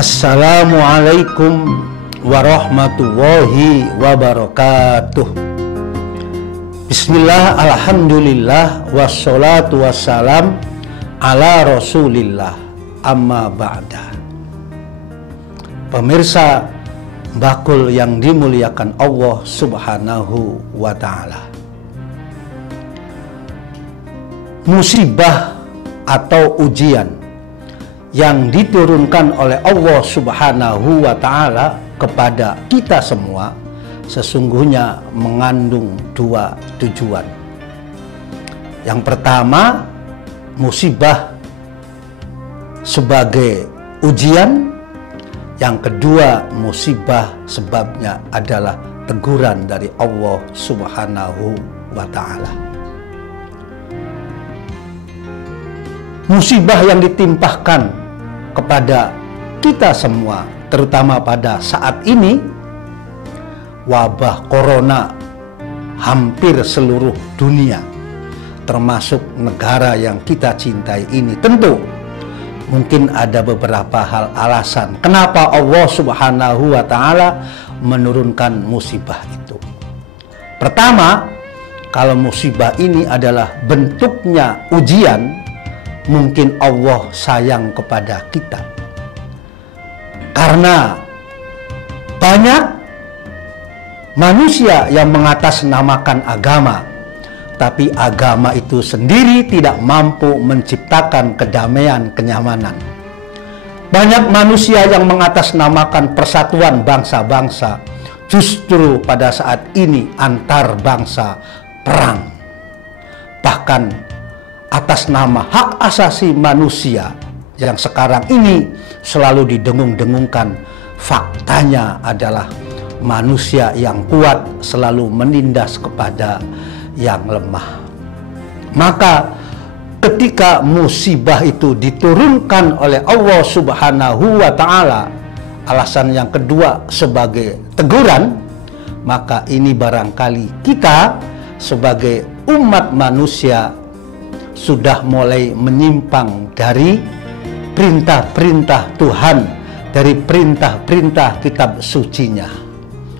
Assalamualaikum warahmatullahi wabarakatuh. Bismillah, alhamdulillah, wassalatu wassalam ala rasulillah, amma ba'da. Pemirsa Bakul yang dimuliakan Allah subhanahu wa ta'ala, musibah atau ujian yang diturunkan oleh Allah subhanahu wa ta'ala kepada kita semua sesungguhnya mengandung dua tujuan. Yang pertama, musibah sebagai ujian. Yang kedua, musibah sebabnya adalah teguran dari Allah subhanahu wa ta'ala. Musibah yang ditimpahkan kepada kita semua, terutama pada saat ini, wabah corona hampir seluruh dunia, termasuk negara yang kita cintai ini. Tentu mungkin ada beberapa hal alasan kenapa Allah subhanahu wa ta'ala menurunkan musibah itu. Pertama, kalau musibah ini adalah bentuknya ujian, mungkin Allah sayang kepada kita. Karena banyak manusia yang mengatasnamakan agama, tapi agama itu sendiri tidak mampu menciptakan kedamaian, kenyamanan. Banyak manusia yang mengatasnamakan persatuan bangsa-bangsa, justru pada saat ini antar bangsa perang. Bahkan atas nama hak asasi manusia yang sekarang ini selalu didengung-dengungkan, faktanya adalah manusia yang kuat selalu menindas kepada yang lemah. Maka ketika musibah itu diturunkan oleh Allah subhanahu wa ta'ala, alasan yang kedua sebagai teguran, maka ini barangkali kita sebagai umat manusia sudah mulai menyimpang dari perintah-perintah Tuhan, dari perintah-perintah kitab sucinya.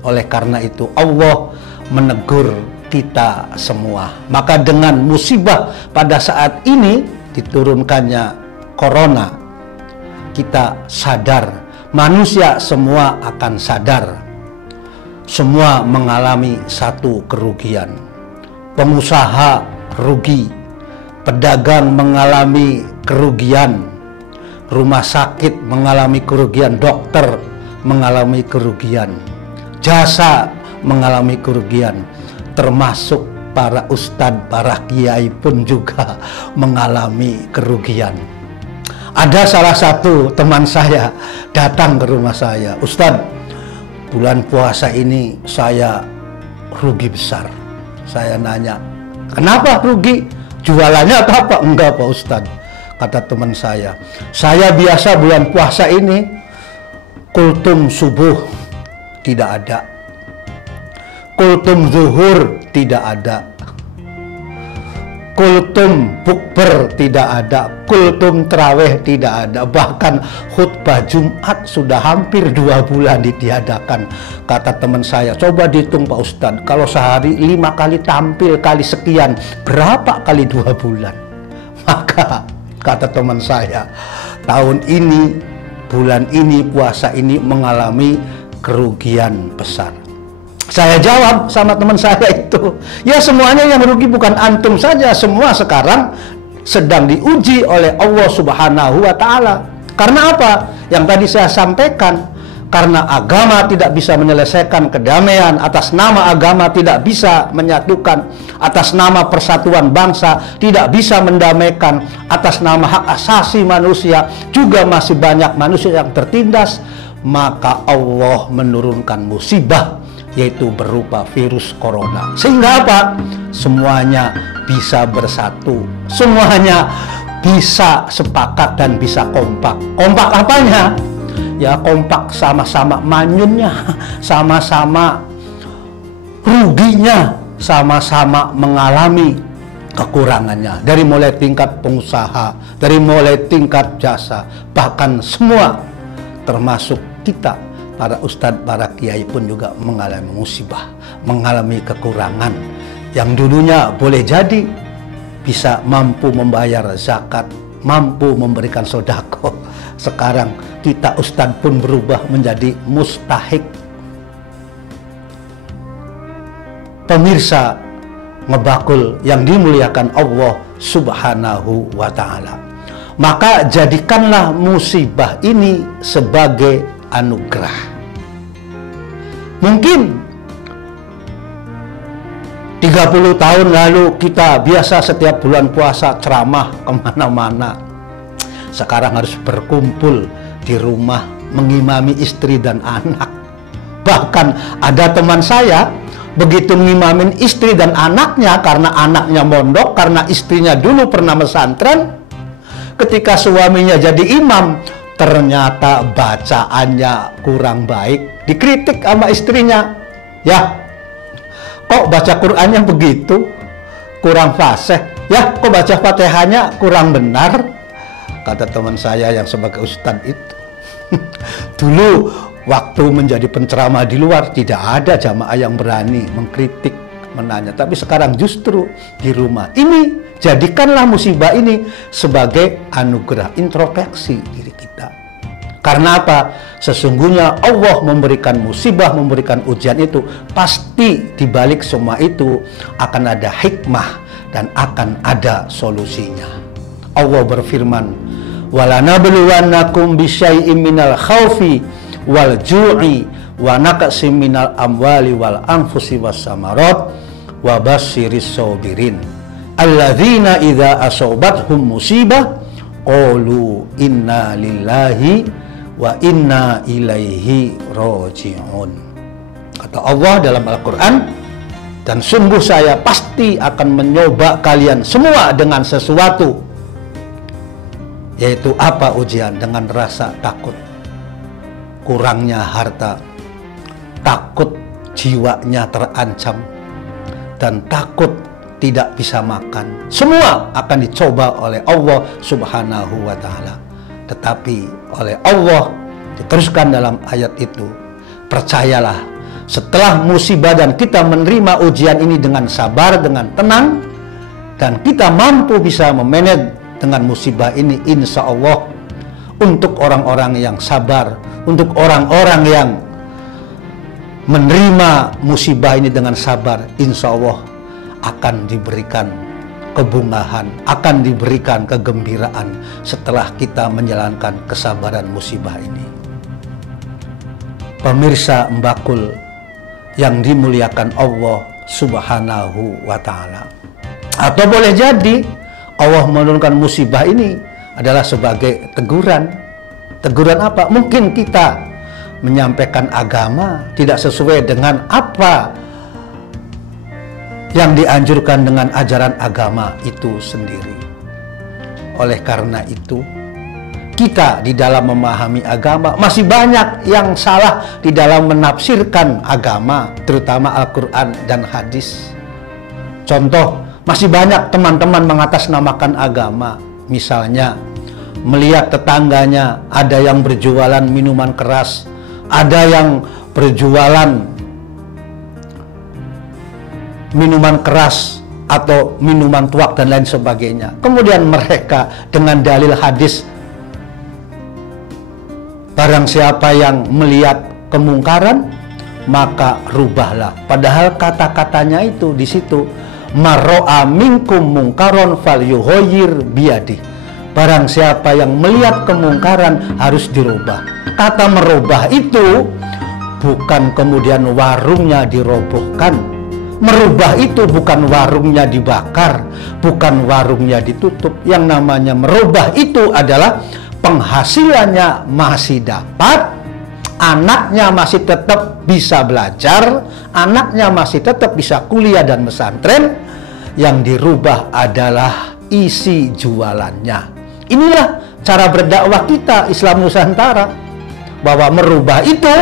Oleh karena itu Allah menegur kita semua. Maka dengan musibah pada saat ini diturunkannya corona, kita sadar, manusia semua akan sadar, semua mengalami satu kerugian. Pengusaha rugi, pedagang mengalami kerugian, rumah sakit mengalami kerugian, dokter mengalami kerugian, jasa mengalami kerugian, termasuk para ustadz, para kiai pun juga mengalami kerugian. Ada salah satu teman saya datang ke rumah saya, "Ustadz, bulan puasa ini saya rugi besar." Saya nanya, "Kenapa rugi? Jualannya apa?" "Enggak Pak Ustadz," kata teman saya biasa bulan puasa ini kultum subuh tidak ada, kultum zuhur tidak ada, kultum bukber tidak ada, kultum terawih tidak ada, bahkan khutbah Jumat sudah hampir 2 bulan ditiadakan. Kata teman saya, "Coba dihitung Pak Ustadz, kalau sehari 5 kali tampil kali sekian, berapa kali 2 bulan?" Maka kata teman saya, tahun ini, bulan ini, puasa ini mengalami kerugian besar. Saya jawab sama teman saya itu, ya semuanya yang rugi bukan antum saja, semua sekarang sedang diuji oleh Allah subhanahu wa ta'ala. Karena apa? Yang tadi saya sampaikan, karena agama tidak bisa menyelesaikan kedamaian, atas nama agama tidak bisa menyatukan, atas nama persatuan bangsa tidak bisa mendamaikan, atas nama hak asasi manusia juga masih banyak manusia yang tertindas, maka Allah menurunkan musibah, yaitu berupa virus corona. Sehingga apa? Semuanya bisa bersatu, semuanya bisa sepakat dan bisa kompak. Kompak apanya? Ya kompak sama-sama manyunnya, sama-sama ruginya, sama-sama mengalami kekurangannya. Dari mulai tingkat pengusaha, dari mulai tingkat jasa, bahkan semua termasuk kita, para ustadz, para kiai pun juga mengalami musibah, mengalami kekurangan. Yang dulunya boleh jadi bisa mampu membayar zakat, mampu memberikan sodako, sekarang kita ustadz pun berubah menjadi mustahik. Pemirsa Ngebakul yang dimuliakan Allah Subhanahu wa ta'ala, maka jadikanlah musibah ini sebagai anugerah. Mungkin 30 tahun lalu kita biasa setiap bulan puasa ceramah kemana-mana. Sekarang harus berkumpul di rumah mengimami istri dan anak. Bahkan ada teman saya begitu mengimamin istri dan anaknya, karena anaknya mondok, karena istrinya dulu pernah pesantren, ketika suaminya jadi imam, ternyata bacaannya kurang baik, dikritik sama istrinya. Ya, kok baca Qur'annya begitu, kurang fasih. Ya, kok baca Fatihahnya kurang benar, kata teman saya yang sebagai ustadz itu. Dulu waktu menjadi penceramah di luar, tidak ada jamaah yang berani mengkritik, menanya. Tapi sekarang justru di rumah. Ini, jadikanlah musibah ini sebagai anugerah, introspeksi diri kita. Karena apa? Sesungguhnya Allah memberikan musibah, memberikan ujian itu, pasti dibalik semua itu akan ada hikmah dan akan ada solusinya. Allah berfirman, "Walanabluwannakum bisyai'im minal khaufi wal ju'i wa naqsim minal amwali wal anfusi was samarat wa basyiris sabirin alladzina idza asobathum musibah qalu inna lillahi wa inna ilaihi raji'un." Kata Allah dalam Al-Quran, dan sungguh saya pasti akan mencoba kalian semua dengan sesuatu, yaitu apa ujian? Dengan rasa takut, kurangnya harta, takut jiwanya terancam, dan takut tidak bisa makan. Semua akan dicoba oleh Allah Subhanahu wa ta'ala. Tetapi oleh Allah diteruskan dalam ayat itu, percayalah, setelah musibah dan kita menerima ujian ini dengan sabar, dengan tenang, dan kita mampu bisa memanage dengan musibah ini, insya Allah, untuk orang-orang yang sabar, untuk orang-orang yang menerima musibah ini dengan sabar, insya Allah akan diberikan kebungahan, akan diberikan kegembiraan setelah kita menjalankan kesabaran musibah ini. Pemirsa Mbakul yang dimuliakan Allah Subhanahu wa ta'ala, atau boleh jadi Allah menurunkan musibah ini adalah sebagai teguran. Teguran apa? Mungkin kita menyampaikan agama tidak sesuai dengan apa yang dianjurkan dengan ajaran agama itu sendiri. Oleh karena itu, kita di dalam memahami agama masih banyak yang salah di dalam menafsirkan agama, terutama Al-Quran dan hadis. Contoh, masih banyak teman-teman mengatasnamakan agama. Misalnya, melihat tetangganya ada yang berjualan minuman keras, ada yang berjualan minuman keras atau minuman tuak dan lain sebagainya. Kemudian mereka dengan dalil hadis, barang siapa yang melihat kemungkaran maka rubahlah. Padahal kata-katanya itu di situ, marro'a minkum mungkaron falyughayyir biyadih. Barang siapa yang melihat kemungkaran harus dirubah. Kata merubah itu bukan kemudian warungnya dirobohkan. Merubah itu bukan warungnya dibakar, bukan warungnya ditutup. Yang namanya merubah itu adalah penghasilannya masih dapat, anaknya masih tetap bisa belajar, anaknya masih tetap bisa kuliah dan pesantren. Yang dirubah adalah isi jualannya. Inilah cara berdakwah kita Islam Nusantara, bahwa merubah itu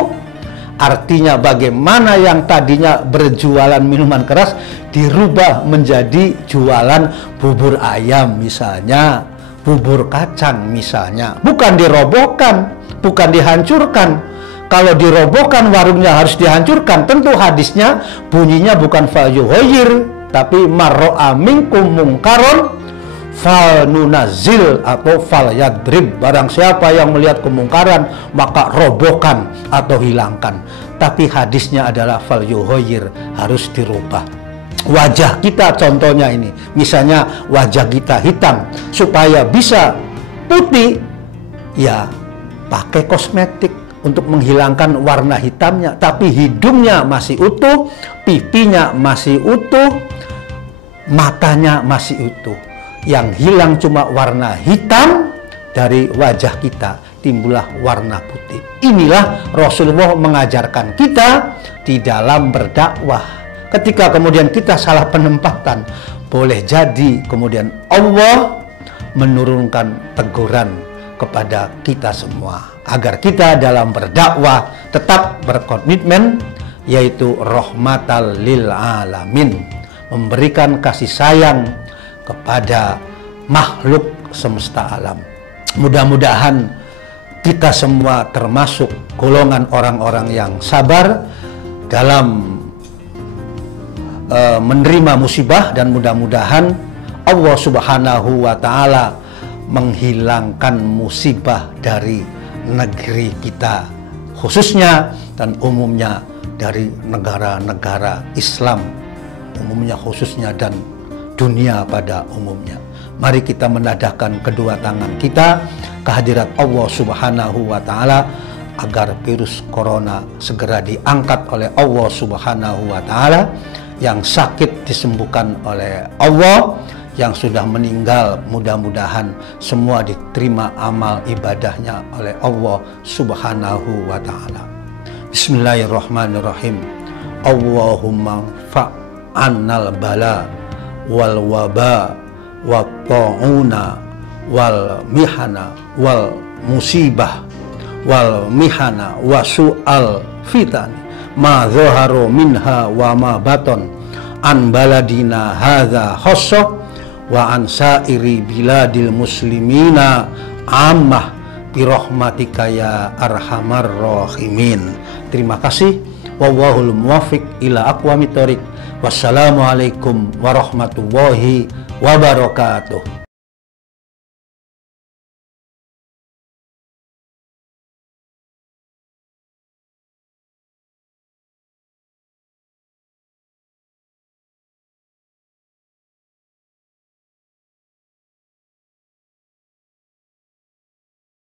artinya bagaimana yang tadinya berjualan minuman keras dirubah menjadi jualan bubur ayam misalnya, bubur kacang misalnya. Bukan dirobohkan, bukan dihancurkan. Kalau dirobohkan warungnya harus dihancurkan. Tentu hadisnya bunyinya bukan falyughayyir, tapi marro'a minkum mungkaron fal nunazil atau fal yadrib. Barang siapa yang melihat kemungkaran maka robohkan atau hilangkan. Tapi hadisnya adalah fal yughayyir, harus dirubah. Wajah kita contohnya ini, misalnya wajah kita hitam, supaya bisa putih ya pakai kosmetik untuk menghilangkan warna hitamnya, tapi hidungnya masih utuh, pipinya masih utuh, matanya masih utuh. Yang hilang cuma warna hitam dari wajah kita, timbullah warna putih. Inilah Rasulullah mengajarkan kita di dalam berdakwah. Ketika kemudian kita salah penempatan, boleh jadi kemudian Allah menurunkan teguran kepada kita semua, agar kita dalam berdakwah tetap berkomitmen, yaitu rahmatal lil alamin, memberikan kasih sayang kepada makhluk semesta alam. Mudah-mudahan kita semua termasuk golongan orang-orang yang sabar dalam menerima musibah, dan mudah-mudahan Allah Subhanahu wa Ta'ala menghilangkan musibah dari negeri kita khususnya, dan umumnya dari negara-negara Islam umumnya khususnya, dan dunia pada umumnya. Mari kita menadahkan kedua tangan kita kehadirat Allah Subhanahu wa Ta'ala, agar virus corona segera diangkat oleh Allah Subhanahu wa Ta'ala, yang sakit disembuhkan oleh Allah, yang sudah meninggal mudah-mudahan semua diterima amal ibadahnya oleh Allah Subhanahu wa Ta'ala. Bismillahirrahmanirrahim. Allahumma fa'annal bala wal waba wat ta'una wal mihana wal musibah wal mihana wa su'al fitani ma zaharu minha wa ma baton an baladina hadza khassah wa an sairi biladil muslimina ammah birahmatika ya arhamar rahimin. Terima kasih. Wallahul muwaffiq ila aqwamit thoriq. Wassalamualaikum warahmatullahi wabarakatuh.